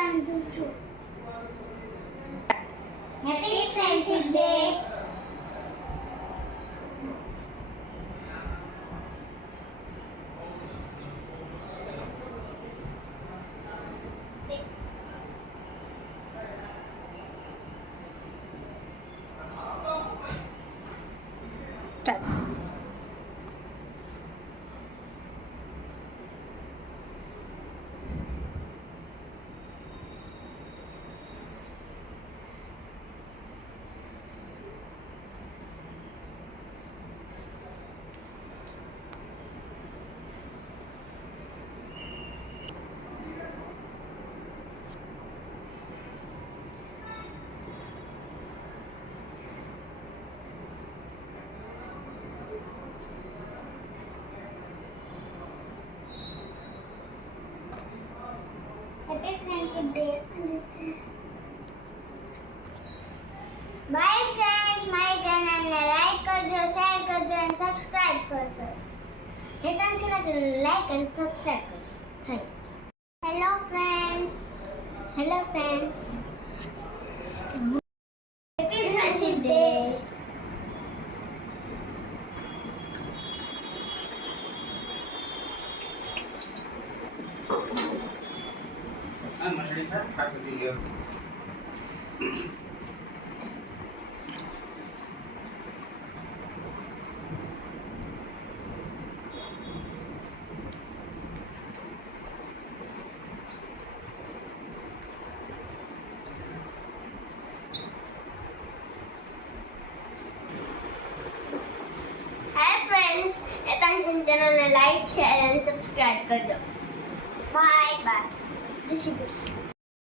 બાંધું છું. Happy friendship day. Happy Friendship Day. Bye friends. My channel ને like કરજો, share કરજો and subscribe કરજો. હેતાંશીના ચેનલ like and subscribe કરજો. Thank you. Hello friends. Hello friends. Happy Friendship Day. I'm not really happy with you. Hi friends. હેતાંશીના ચેનલને like, share and subscribe કરજો. Bye bye. જય શ્રી કૃષ્ણ.